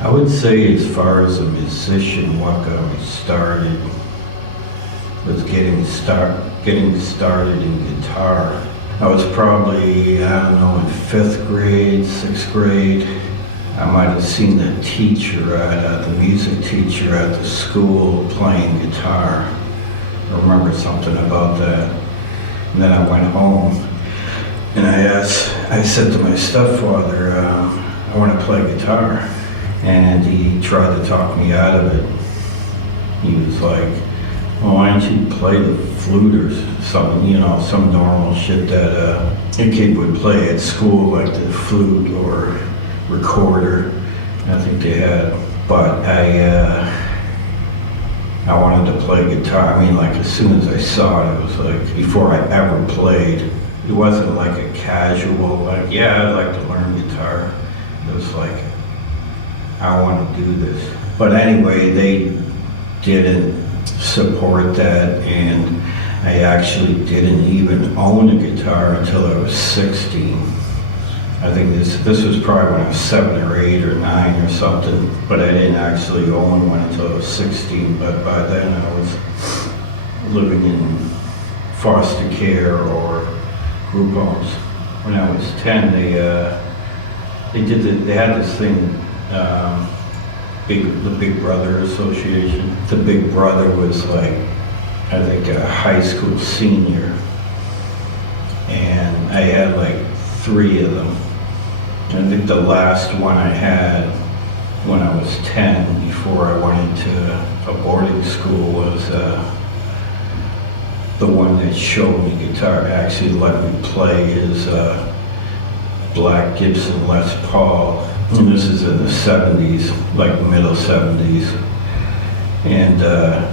I would say as far as a musician, what got me started was getting started in guitar. I was probably, I don't know, in 5th grade, 6th grade. I might have seen the music teacher at the school playing guitar. I remember something about that. And then I went home and I said to my stepfather, I want to play guitar. And he tried to talk me out of it. He was like, well, why don't you play the flute or something, some normal shit that a kid would play at school, like the flute or recorder. I think they had. But I wanted to play guitar. I mean, like as soon as I saw it, it was like before I ever played. It wasn't like a casual, like, yeah, I'd like to learn guitar. It was like, I want to do this. But anyway, they didn't support that, and I actually didn't even own a guitar until I was 16. I think this was probably when I was 7 or 8 or 9 or something, but I didn't actually own one until I was 16. But by then I was living in foster care or group homes. When I was 10, they had this thing, the Big Brother Association. The Big Brother was like, I think, a high school senior, and I had like 3 of them. I think the last one I had when I was 10, before I went into a boarding school, was the one that showed me guitar, actually let me play his black Gibson Les Paul. And this is in the 70s, like middle 70s. And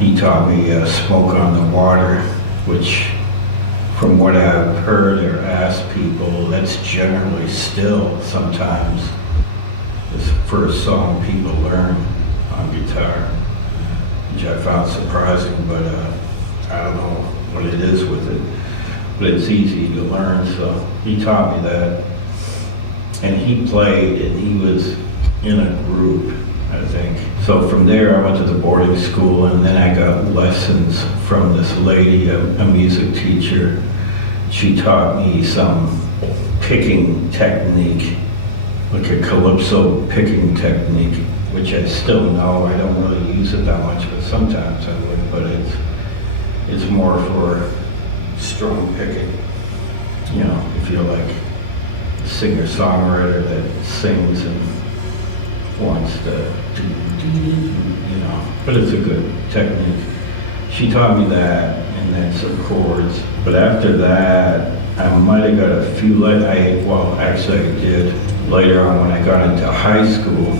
he taught me Smoke on the Water, which, from what I've heard or asked people, that's generally still sometimes the first song people learn on guitar, which I found surprising, but I don't know what it is with it. But it's easy to learn, so he taught me that. And he played, and he was in a group, I think. So from there, I went to the boarding school, and then I got lessons from this lady, a music teacher. She taught me some picking technique, like a calypso picking technique, which I still know. I don't really use it that much, but sometimes I would. But it's more for strong picking. If you're like a singer-songwriter that sings and wants to but it's a good technique. She taught me that, and then some chords. But after that, I might have got a few, actually I did later on when I got into high school,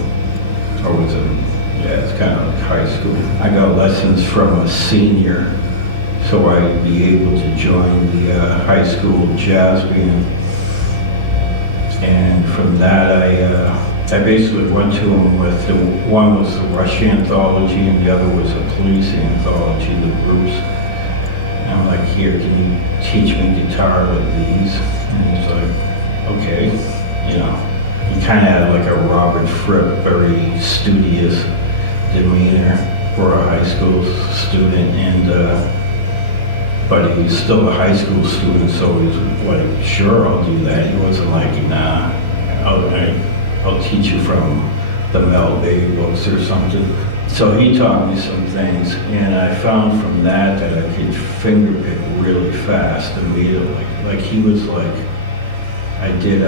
it's kind of like high school. I got lessons from a senior, so I'd be able to join the high school jazz band. And from that, I basically went to him with, one was the Rush anthology and the other was a Police anthology, the groups. And I'm like, here, can you teach me guitar with these? And he's like, okay. He kind of had like a Robert Fripp, very studious demeanor for a high school student, but he's still a high school student, so he's like, sure, I'll do that. He wasn't like, nah, I'll teach you from the Mel Bay books or something. So he taught me some things, and I found from that I could finger pick really fast immediately. Like he was like, I did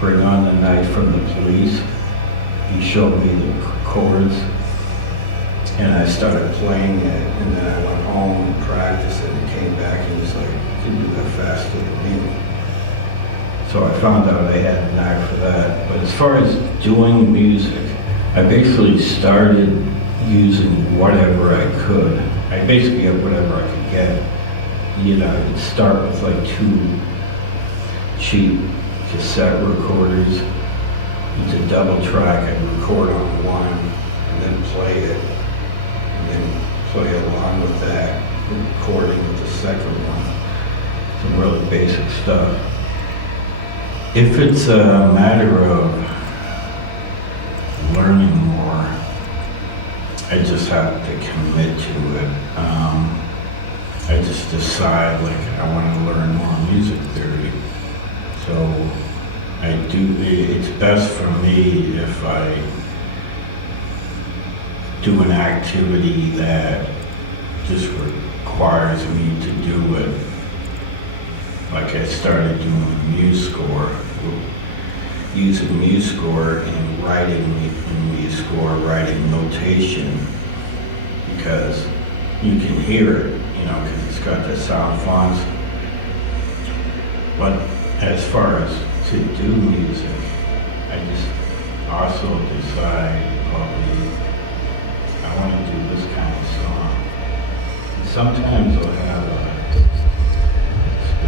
Bring On the Night from the Police. He showed me the chords, and I started playing it, and then I went home and practiced it, and came back and was like, you can do that faster than me. So I found out I had a knack for that. But as far as doing music, I basically started using whatever I could. I basically got whatever I could get. I'd start with like 2 cheap cassette recorders. It's a double track. I'd record on one and then play it, and then play along with that, recording with the second one. Some really basic stuff. If it's a matter of learning more. I just have to commit to it. I just decide like I want to learn more music theory. So it's best for me if I do an activity that just requires me to do it. Like I started doing MuseScore, using MuseScore and writing in MuseScore, writing notation, because you can hear it, because it's got the sound fonts. But as far as to do music, I just also decide, I want to do this kind of song. And sometimes I'll have a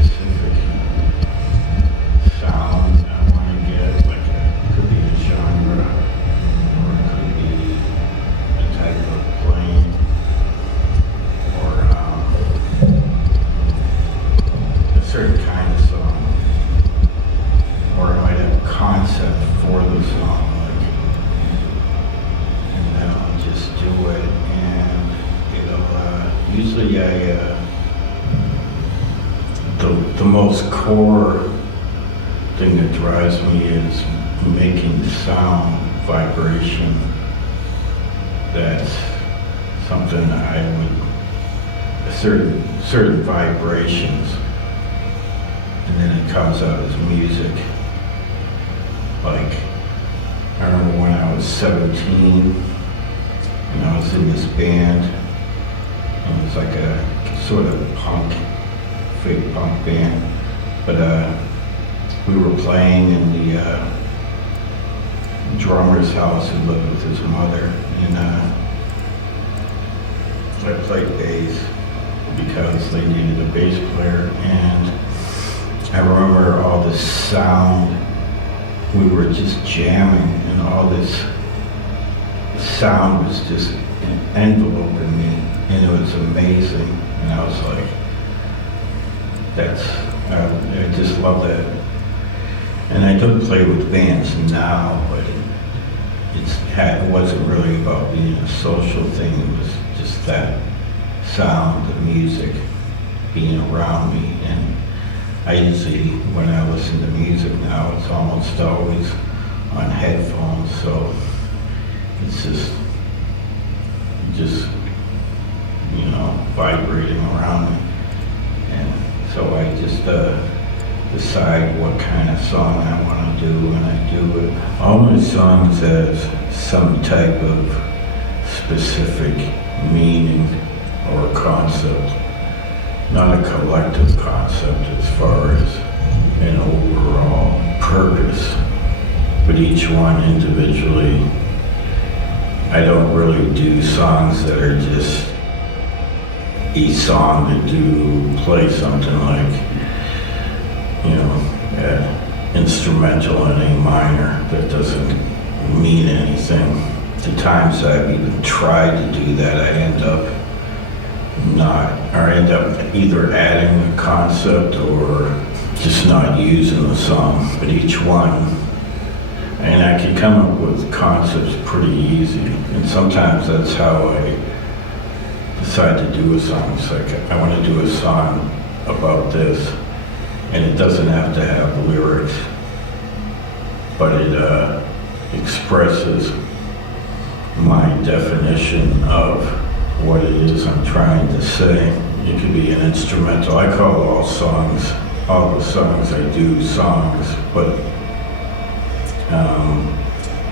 specific sound I want to get, like it could be a genre, or it could be a type of playing, or a certain kind of song, or I might have a concept for the song, and then I'll just do it, and it'll, usually the most core thing that drives me is making sound vibration. That's something certain vibrations, and then it comes out as music. Like, I remember when I was 17, and I was in this band, and it was like a sort of fake punk band, but we were playing in the drummer's house who lived with his mother, and I played bass because they needed a bass player, and I remember all this sound. We were just jamming, and all this sound was just enveloping me, and it was amazing. And I was like, I just love that. And I don't play with bands now, but it wasn't really about being a social thing. It was just that sound, the music, being around me. And I usually, when I listen to music now, it's almost always on headphones, so it's just vibrating around me. And so I just decide what kind of song I want to do, and I do it. All my songs have some type of specific meaning or concept. Not a collective concept as far as an overall purpose, but each one individually. I don't really do songs that are just each song to play something like, instrumental in A minor that doesn't mean anything. The times I've even tried to do that, I end up either adding a concept or just not using the song. But each one, and I can come up with concepts pretty easy, and sometimes that's how I decide to do a song. It's like, I want to do a song about this, and it doesn't have to have lyrics, but it expresses my definition of what it is I'm trying to say. It could be an instrumental. I call all the songs I do songs, but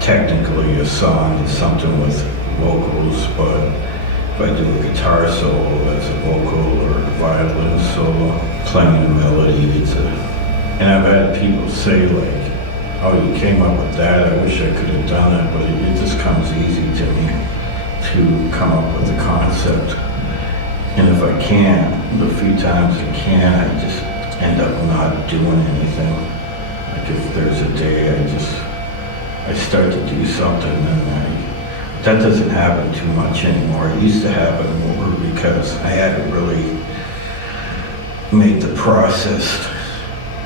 technically a song is something with vocals, but if I do a guitar solo, that's a vocal, or a violin solo, playing a melody, and I've had people say like, oh, you came up with that, I wish I could have done it, but it just comes easy to me to come up with a concept. And if I can't, the few times I can, I just end up not doing anything. Like if there's a day I start to do something, and that doesn't happen too much anymore. It used to happen more because I hadn't really made the process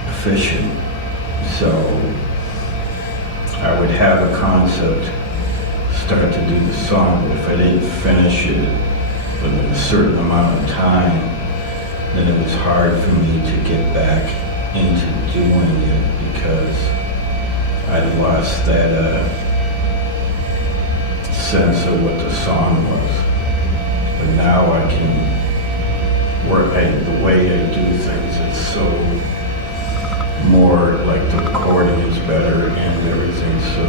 efficient. So I would have a concept, start to do the song, but if I didn't finish it within a certain amount of time, then it was hard for me to get back into doing it because I lost that sense of what the song was. But now I can work, the way I do things, it's so more like the recording is better and everything, so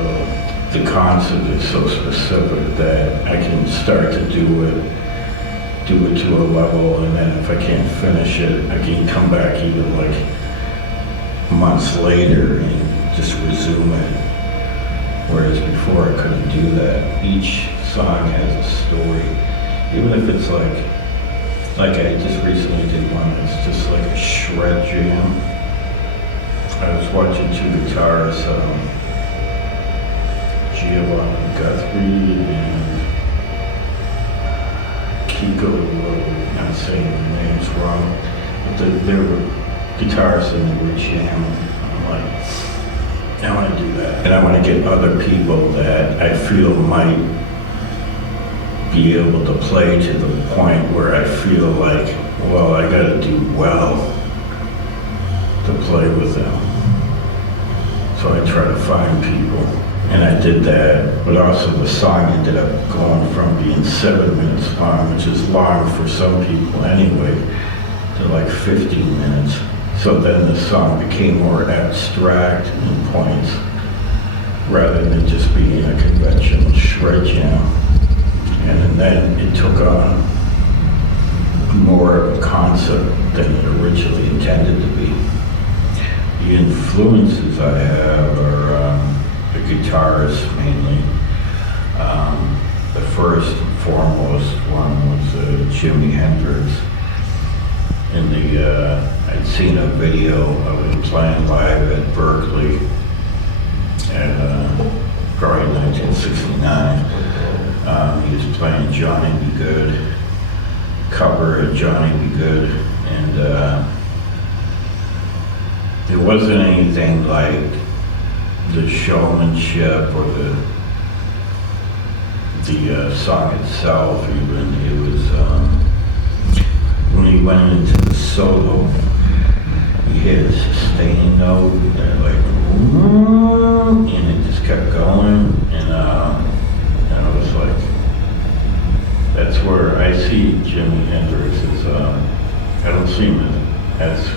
the concept is so specific that I can start to do it to a level, and then if I can't finish it, I can come back even like months later and just resume it. Whereas before I couldn't do that. Each song has a story, even if it's like I just recently did one that's just like a shred jam. I was watching two guitarists, Giovanni Guthrie and Kiko, I'm saying their names wrong, but they were guitarists and they were jamming. I'm like, I want to do that. And I want to get other people that I feel might be able to play to the point where I feel like, well, I got to do well to play with them. So I try to find people. And I did that, but also the song ended up going from being 7 minutes long, which is long for some people anyway, to like 15 minutes. So then the song became more abstract in points, rather than just being a conventional shred jam. And then it took on more of a concept than it originally intended to be. The influences I have are the guitarists mainly. The first and foremost one was Jimi Hendrix. I'd seen a video of him playing live at Berkeley at probably 1969. He was playing Johnny B. Good, cover of Johnny B. Good, and it wasn't anything like the showmanship or the song itself. Even it was when he went into the solo, he hit a sustain note and like, and it just kept going, and I was like, that's where I see Jimi Hendrix as. I don't see him as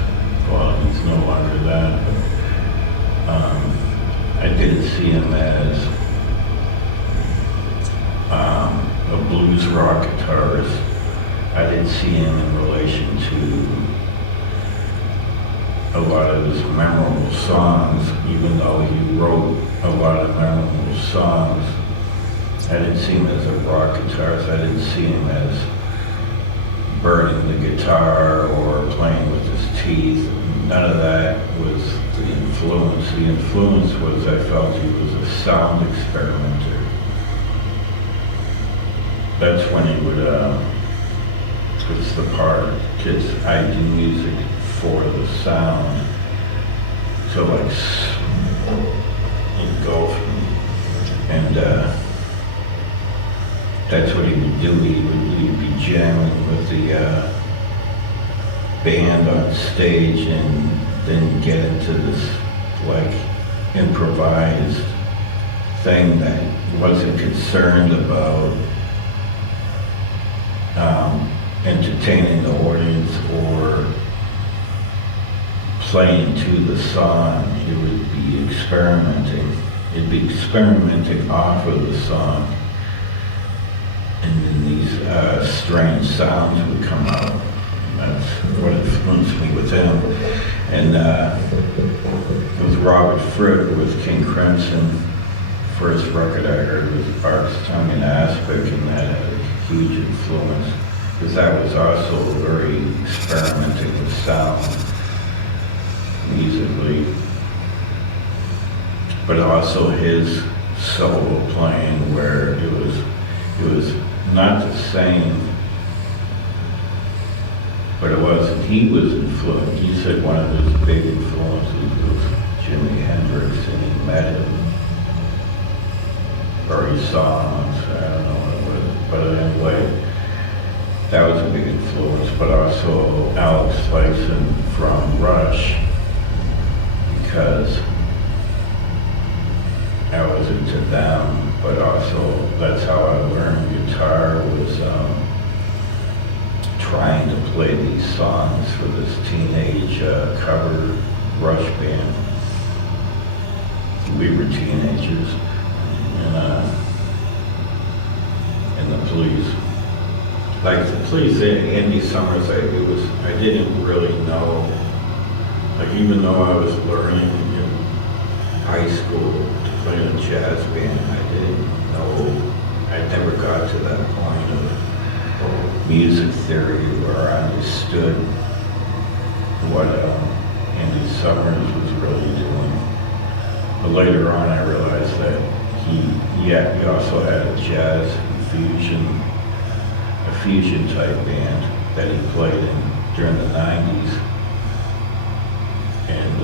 well. He's no longer that. I didn't see him as a blues rock guitarist. I didn't see him in relation to a lot of his memorable songs, even though he wrote a lot of memorable songs. I didn't see him as a rock guitarist. I didn't see him as burning the guitar or playing with his teeth. None of that was the influence. The influence was, I felt he was a sound experimenter. That's when he would, it's the part, because I do music for the sound. So like, engulf me. And that's what he would do. He'd be jamming with the band on stage and then get into this like improvised thing that wasn't concerned about entertaining the audience or playing to the song. It would be experimenting. It'd be experimenting off of the song. And then these strange sounds would come out. And that's what influenced me with him. And with Robert Fripp with King Crimson, first record I heard was Bark's Tongue and Aspic, and that had a huge influence, because that was also very experimenting with sound musically, but also his solo playing, where it was not the same, but it wasn't. He was influenced. He said one of his big influences was Jimi Hendrix, and he met him or his songs, I don't know what it was. But anyway, that was a big influence, but also Alex Lifeson from Rush, because I was into them, but also that's how I learned guitar, was trying to play these songs for this teenage cover Rush band. We were teenagers, and the Police. Like the Police, Andy Summers, I didn't really know, like even though I was learning in high school to play in a jazz band, I didn't know, I never got to that point of music theory where I understood what Andy Summers was really doing. But later on I realized that he also had a jazz fusion type band that he played in during the 90s. And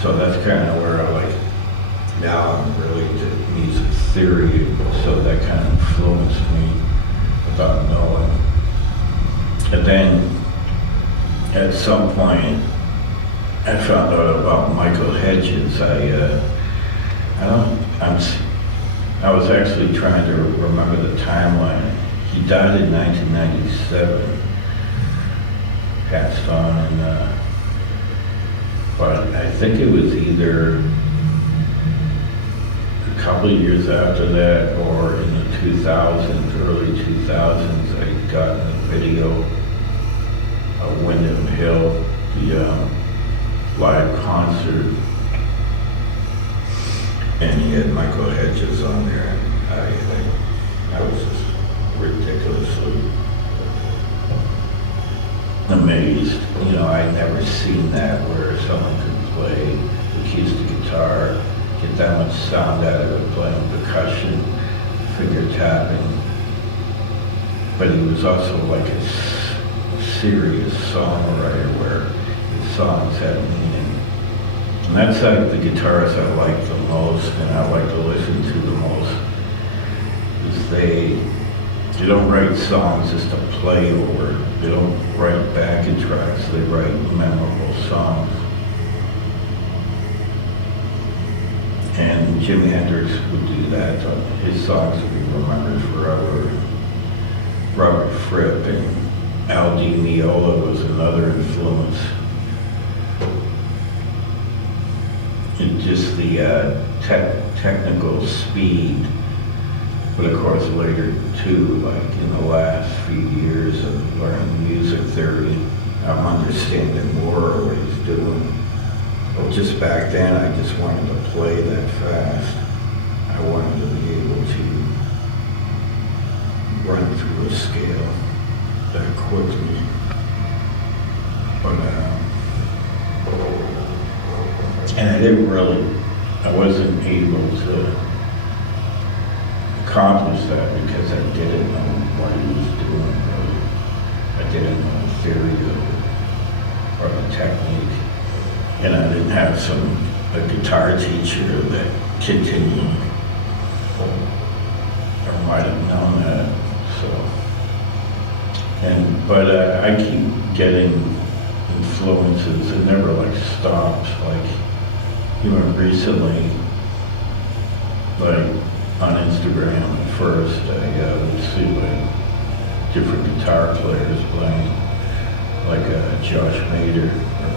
so that's kind of where now I'm really into music theory, so that kind of influenced me without knowing. And then at some point I found out about Michael Hedges. I was actually trying to remember the timeline. He died in 1997, passed on, but I think it was either a couple of years after that or in the 2000s, early 2000s, I got a video of Windham Hill, the live concert, and he had Michael Hedges on there. I was just ridiculously amazed. I'd never seen that where someone could play acoustic guitar, get that much sound out of it, playing percussion, finger tapping. But he was also like a serious songwriter where his songs had meaning. And that's like the guitarists I like the most and I like to listen to the most, is they don't write songs just to play over. They don't write backing tracks, they write memorable songs. And Jimi Hendrix would do that. His songs would be remembered forever. Robert Fripp and Al Di Meola was another influence. And just the technical speed, but of course later too, like in the last few years of learning music theory, I'm understanding more of what he's doing. But just back then, I just wanted to play that fast. I wanted to be able to run through a scale that quickly. But and I wasn't able to accomplish that because I didn't know what he was doing, really. I didn't know the theory of it or the technique. And I didn't have a guitar teacher that continued, or might have known that, so. But I keep getting influences. It never stops. Even recently, on Instagram at first, I would see different guitar players playing, Josh Mader,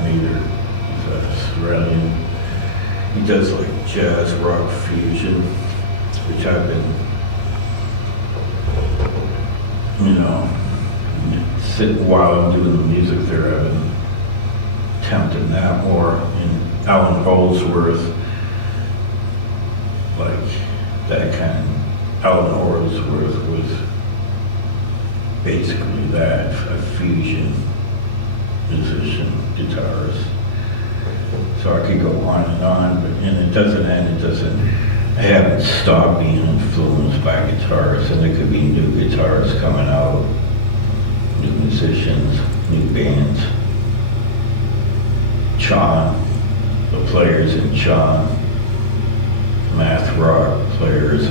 he's Australian. He does jazz rock fusion, which I've been, sitting while I'm doing the music there, I've been attempting that more. And Alan Holdsworth, that kind of, Alan Holdsworth was basically that, a fusion musician, guitarist. So I could go on, and it doesn't end, I haven't stopped being influenced by guitarists, and there could be new guitarists coming out, new musicians, new bands. Chon, the players in Chon, math rock players,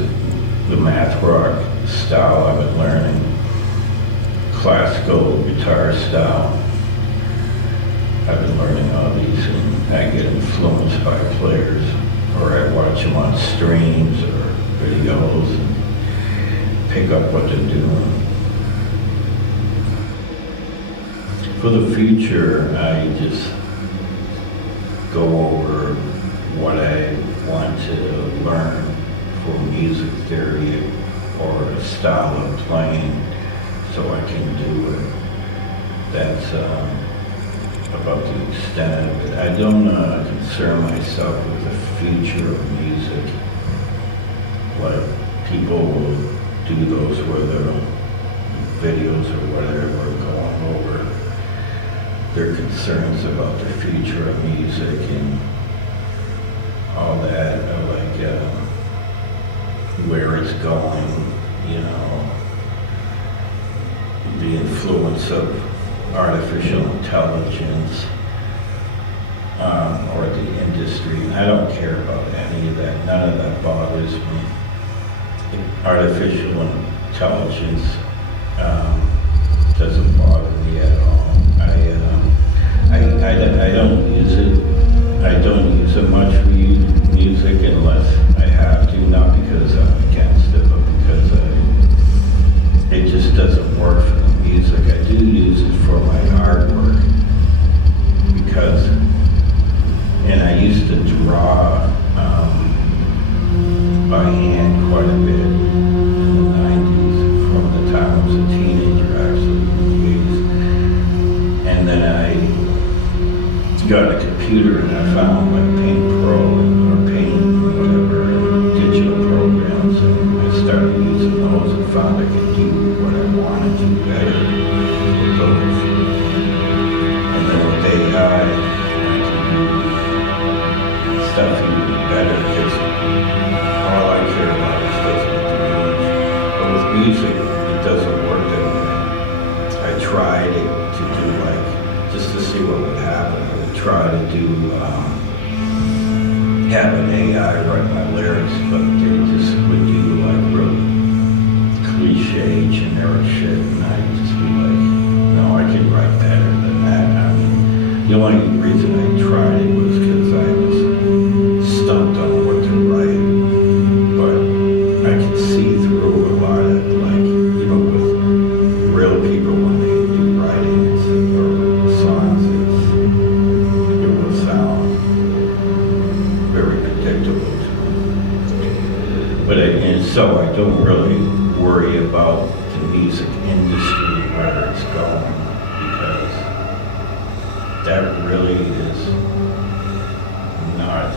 the math rock style I've been learning, classical guitar style. I've been learning all these, and I get influenced by players, or I watch them on streams or videos and pick up what they're doing. For the future, I just go over what I want to learn for music theory or a style of playing so I can do it. That's about the extent of it. I don't concern myself with the future of music. Like people will do those where the videos or whatever going over their concerns about the future of music and all that, or like where it's going, you know, the influence of artificial intelligence or the industry. I don't care about any of that. None of that bothers me. Artificial intelligence doesn't bother me at all. I don't use it. I don't use it much for music unless I have to, not because I'm against it, but because it just doesn't work for the music. I do use it for my artwork because, and I used to draw by hand quite a bit in the 90s, from the time I was a teenager actually, and then I got a computer and I found like Paint Pro or Paint whatever, and digital programs, and I started using those and found I could do what I wanted to better with those. And then with AI, I can do stuff even better because all I care about is stuff with the image. But with music, it doesn't work that way. I tried it to do like, just to see what would happen. I would try to do, have an AI write my lyrics, but they just would do like real cliche, generic shit, and I'd just be like, no, I can write better than that. I mean, the only reason I tried it was because I was stumped on what to write, but I could see through a lot of, like, even with real people when they do writing or songs, it will sound very predictable to me. But and so I don't really worry about the music industry, where it's going, because that really is not,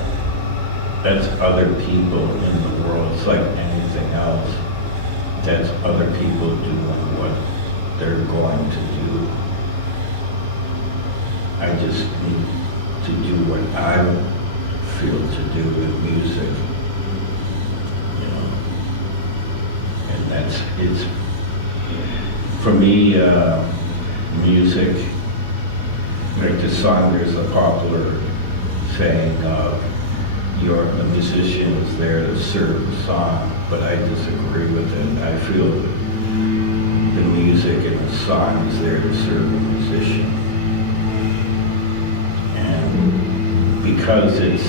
that's other people in the world. It's like anything else. That's other people doing what they're going to do. I just need to do what I feel to do with music, you know. And that's, it's, for me, music, like the song, there's a popular saying of, a musician is there to serve the song, but I disagree with it. I feel that the music and the song is there to serve the musician. And because it's,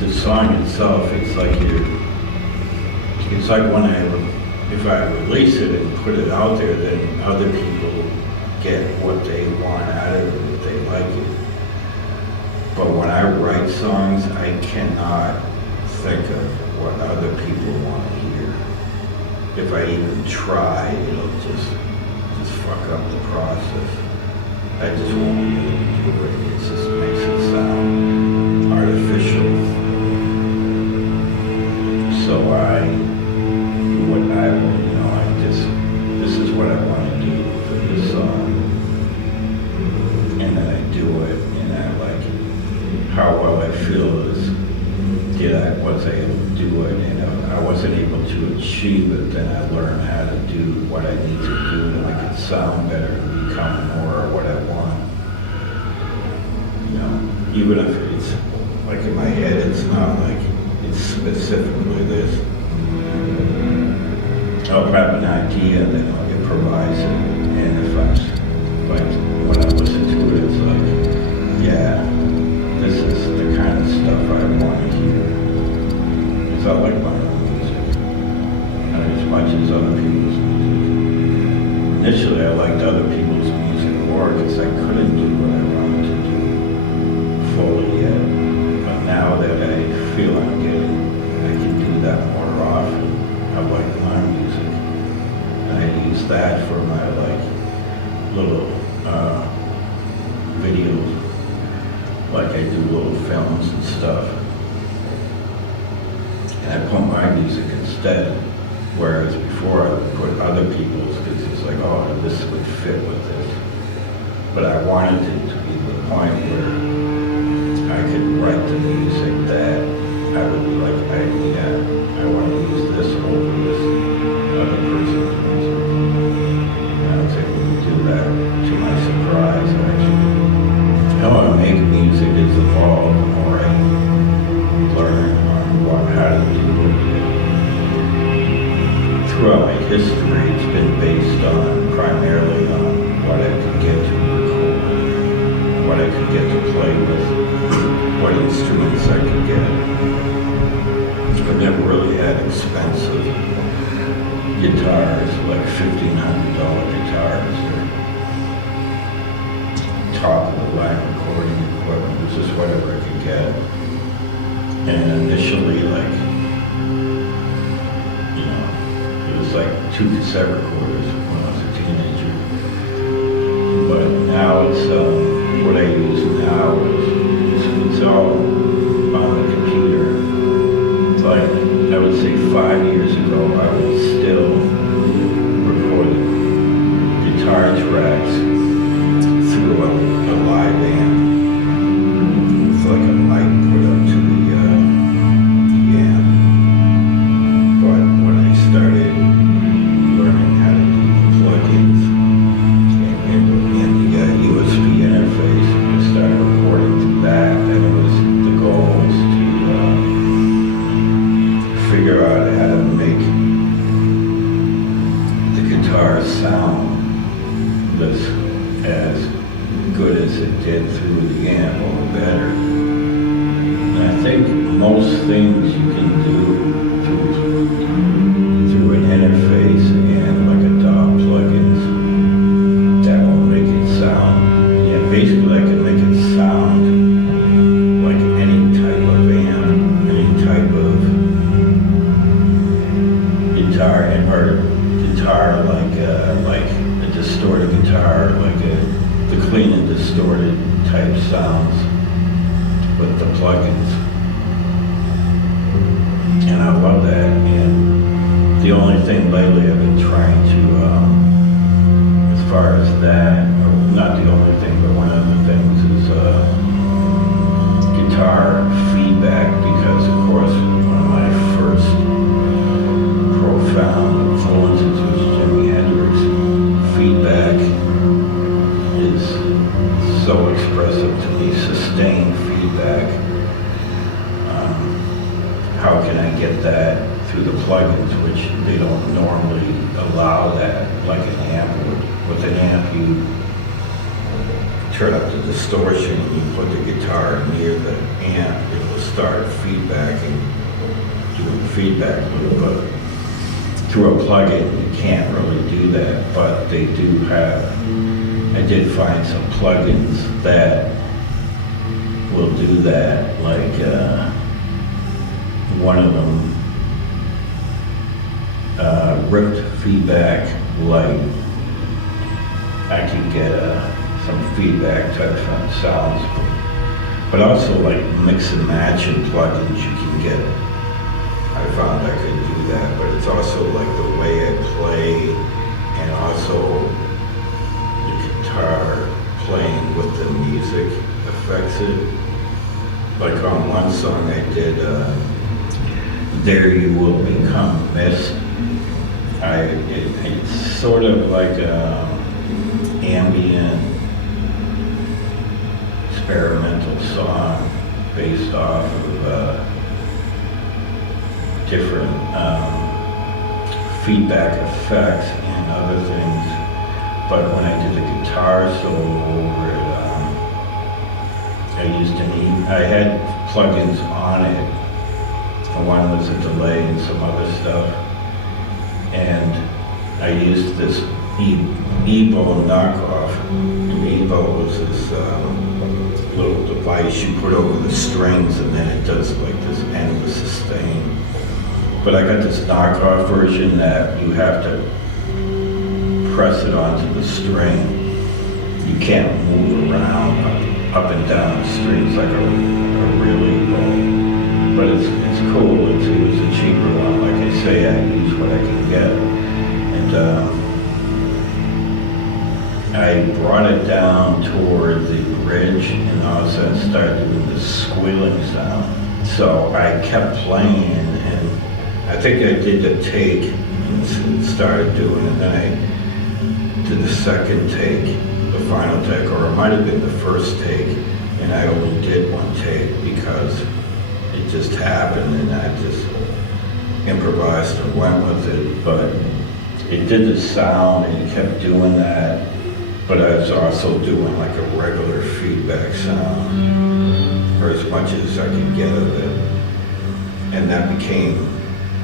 the song itself, it's like it's like when if I release it and put it out there, then other people get what they want out of it if they like it. But when I write songs, I cannot think of what other people want to hear. If I even try, it'll just fuck up the process. I just won't be able to do it. It just makes it sound artificial. So I do what I will, you know, this is what I want to do for this song. And then I do it, and I like it. How well I feel is, was I able to do it, and if I wasn't able to achieve it, then I learned how to do what I need to do to make it sound better and become more what I want. You know, even if it's like in my head, it's not like, it specifically this. I'll have an idea, and then I'll improvise it. And if I'm, like, when I listen to it, it's like, yeah, this is the kind of stuff I want to hear. Because I like my own music, not as much as other people's music. Initially, I liked other people's music more because I couldn't do what I wanted to do fully yet. But now that I feel I can do that more often, I like my music. And I use that for my little videos, like I do little films and stuff. And I put my music instead, whereas before I would put other people's because it's like, oh, this would fit with this. But I wanted it to be the point where I could write the music that I would be like, I want to use this over this other person's music. And I was able to do that to my surprise, actually. How I make music is evolved the more I learn on how to do it. Throughout my history, it's been based primarily on what I could get to record, what I could get to play with, what instruments I could get. I never really had expensive guitars, like $1,500 guitars, or top of the line recording equipment. It was just whatever I could get. And initially, it was like 2 cassette recorders when I was a teenager. But now it's, what I use now is, it's all on the computer. Like, I would say 5 years ago, I was still recording guitar tracks through a live amp. It's like a mic put up to the amp. But when I started learning how to do the plugins and the USB interface, I started recording through that. And the goal was to figure out how to make the guitar sound as good as it did through the amp, or better. And I think most things you can do through an interface and like a DAW plugins that will make it sound, basically I can make it sound like any type of amp, any type of guitar, or guitar like a distorted guitar, the clean and distorted type sounds with the plugins. And I love that. And the only thing lately I've been trying to, as far as that, or not the only thing, but one of the things is guitar feedback, because of course one of my first profound influences was Jimi Hendrix. Feedback is so expressive to me, sustained feedback. How can I get that through the plugins, which they don't normally allow that, like an amp would. With an amp, you turn up the distortion, and you put the guitar near the amp, it will start feedbacking, doing feedback loop. But through a plugin, you can't really do that, but they do have, I did find some plugins that will do that, like one of them ripped feedback, like I can get some feedback type of sounds, but also like mix and matching plugins you can get. I found I could do that, but it's also like the way I play, and also the guitar playing with the music affects it. Like on one song I did, There You Will Become Mist. It's sort of like ambient experimental song based off of different feedback effects and other things. But when I did the guitar solo over it, I had plugins on it. One was a delay and some other stuff. And I used this Ebo knockoff. Ebo was this little device you put over the strings, and then it does like this endless sustain. But I got this knockoff version that you have to press it onto the string. You can't move around up and down the strings like a real Ebo. But it's cool. It was a cheaper one. Like I say, I use what I can get. And I brought it down toward the bridge, and all of a sudden started doing this squealing sound. So I kept playing, and I think I did the take and started doing it. And then I did the second take, the final take, or it might have been the first take, and I only did one take because it just happened, and I just improvised and went with it. But it did the sound, and it kept doing that. But I was also doing like a regular feedback sound, or as much as I could get of it. And that became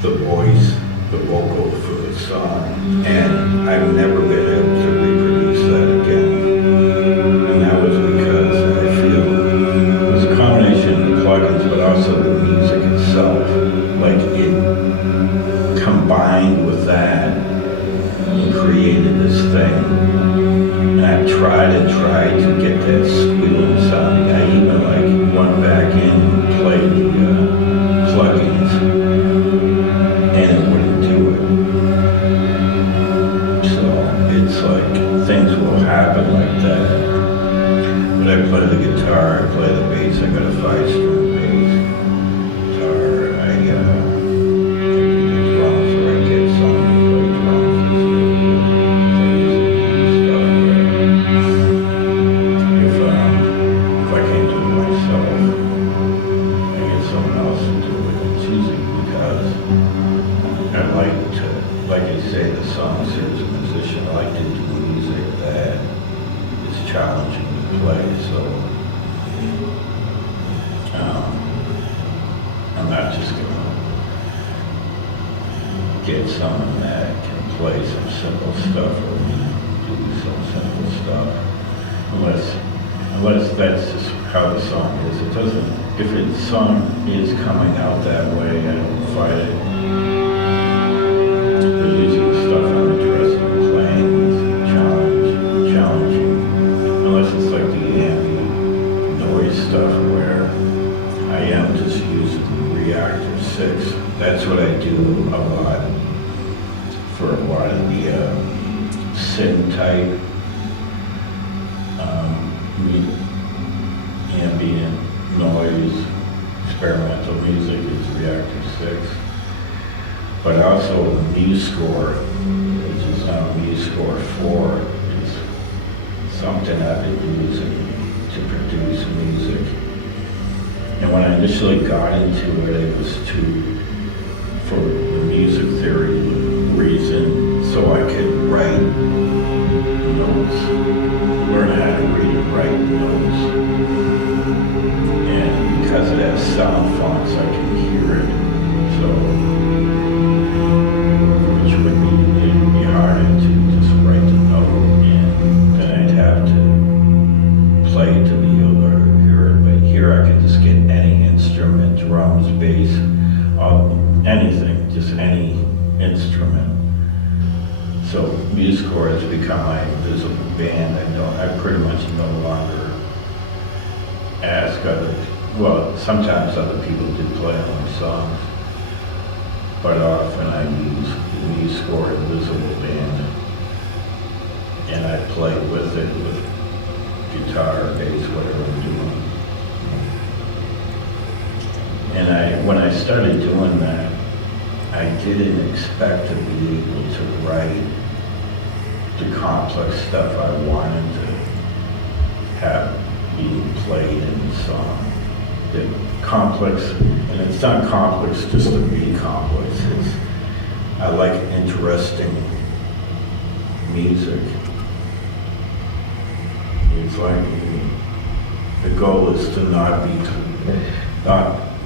the voice, the vocal for the song. And I've never been able to reproduce that again. And that was because I feel it was a combination of the plugins, but also the music itself. Like it combined with that and created this thing. And I tried to get that squealing sound. I even like went back in and played the plugins, and it wouldn't do it. So it's like things will happen like that. But I play the guitar, I play the bass. I got a 5-string bass guitar. I do the drums, or I get someone to play drums. Challenging to play, so I'm not just gonna get someone that can play some simple stuff or do some simple stuff, unless that's just how the song is. It doesn't, if the song is coming out that way, I don't fight it. But usually the stuff I'm interested in playing is challenging. Unless it's like the ambient noise stuff where I am just using Reactor 6. That's what I do a lot for a lot of the synth type ambient noise, experimental music is Reactor 6. But also the MuseScore, which is now MuseScore 4. Something I've been using to produce music. And when I initially got into it, it was for the music theory reason, so I could write notes, learn how to read and write notes. And because it has sound fonts, I can hear it. So, which it'd be harder to just write the note, and then I'd have to play it to be able to hear it. But here I can just get any instrument, drums, bass, anything, just any instrument. So MuseScore has become my invisible band. I pretty much no longer ask sometimes other people do play on my songs, but often I use the MuseScore invisible band, and I play with it with guitar, bass, whatever I'm doing. And when I started doing that, I didn't expect to be able to write the complex stuff I wanted to have being played in the song. The complex And it's not complex just to be complex. I like interesting music. It's like the goal is to not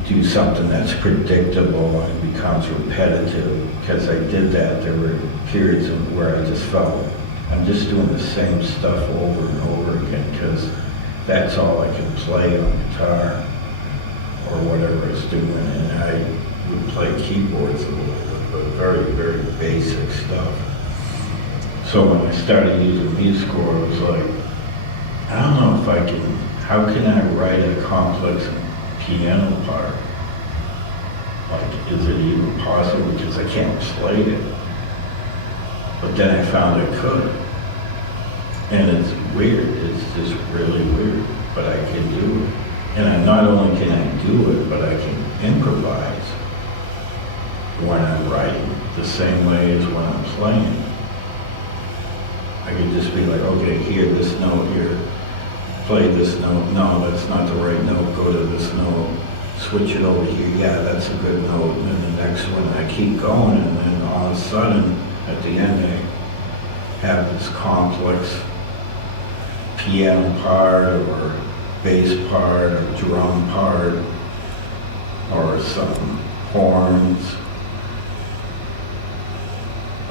do something that's predictable and becomes repetitive. Because I did that, there were periods where I just felt I'm just doing the same stuff over and over again because that's all I can play on guitar or whatever I was doing. And I would play keyboards a little bit, but very, very basic stuff. So when I started using MuseScore, I was like, I don't know if I can, how can I write a complex piano part? Like, is it even possible? Because I can't play it. But then I found I could. And it's weird, it's just really weird, but I can do it. And not only can I do it, but I can improvise when I'm writing the same way as when I'm playing. I could just be like, okay, hear this note here, play this note, no, that's not the right note, go to this note, switch it over here, yeah, that's a good note, and then the next one, I keep going, and then all of a sudden, at the end, I have this complex piano part, or bass part, or drum part, or some horns,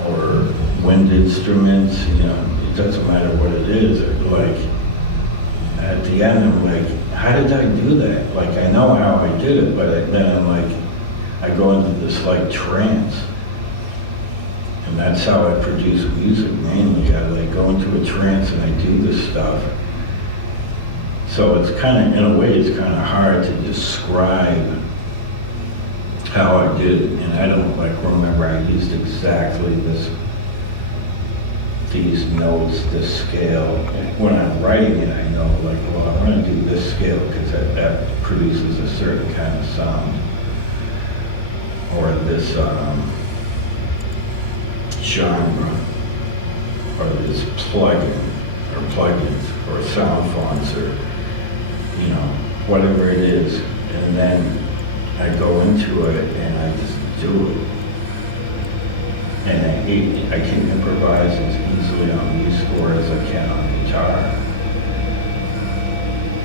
or wind instruments, you know, it doesn't matter what it is. Like, at the end, I'm like, how did I do that? Like, I know how I did it, but then I'm like, I go into this like trance. And that's how I produce music mainly. I like go into a trance and I do this stuff. So it's kind of, in a way, it's kind of hard to describe how I did it. And I don't like remember I used exactly these notes, this scale. And when I'm writing it, I know like, well, I'm going to do this scale because that produces a certain kind of sound. Or this genre, or this plugin, or plugins, or sound fonts, or, you know, whatever it is. And then I go into it and I just do it. And I can improvise as easily on MuseScore as I can on guitar.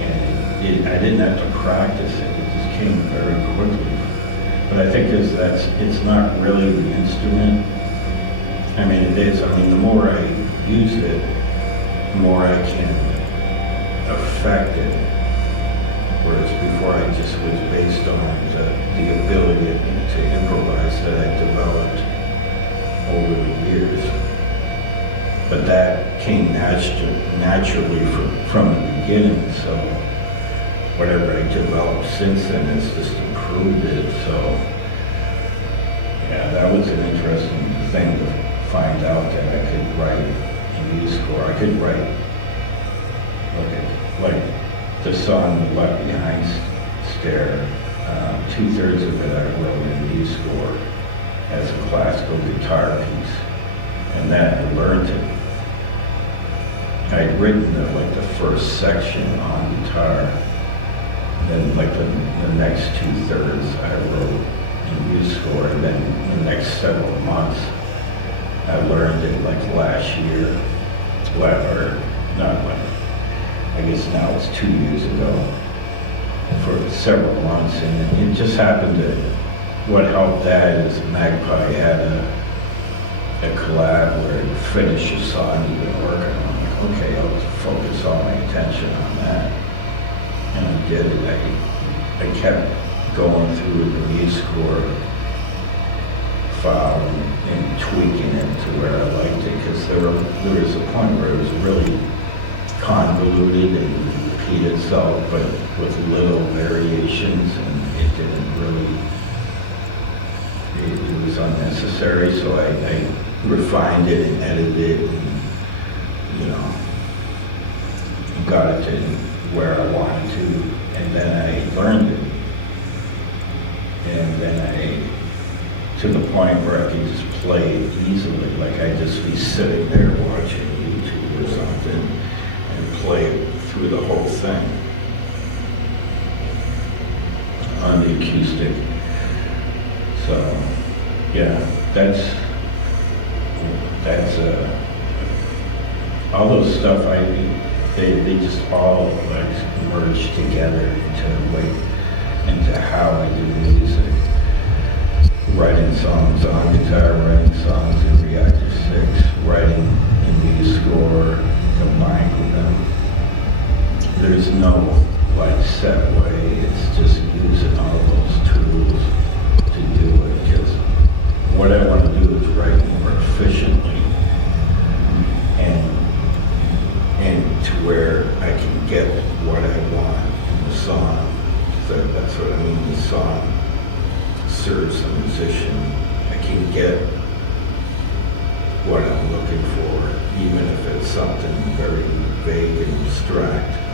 And I didn't have to practice it, it just came very quickly. But I think it's not really the instrument. I mean, it is. I mean, the more I use it, the more I can affect it. Whereas before I just was based on the ability to improvise that I developed over the years. But that came naturally from the beginning, so whatever I developed since then has just improved it. So yeah, that was an interesting thing to find out that I could write in MuseScore. I could write like the song Left Behind Stare. 2/3 of it I wrote in MuseScore as a classical guitar piece, and then I learned it. I'd written the first section on guitar, and then like the next 2/3 I wrote in MuseScore, and then the next several months I learned it like last year, or not like, I guess now it's 2 years ago, for several months, and it just happened that what helped that is Magpie had a collab where you finish a song you've been working on. I'm like, okay, I'll focus all my attention on that. And I did it. I kept going through the MuseScore file and tweaking it to where I liked it, because there was a point where it was really convoluted and repeat itself, but with little variations, and it didn't really, it was unnecessary, so I refined it and edited it, and, you know, got it to where I wanted to, and then I learned it. And then to the point where I could just play it easily, like I'd just be sitting there watching YouTube or something and play it through the whole thing. on the acoustic. So, yeah, that's all those stuff they just all like merge together into how I do music. Writing songs on guitar, writing songs in Reactor 6, writing a new score combined with them. There's no like set way, it's just using all those tools to do it, because what I want to do is write more efficiently and to where I can get what I want in the song. So that's what I mean, the song serves the musician. I can get what I'm looking for, even if it's something very vague and abstract.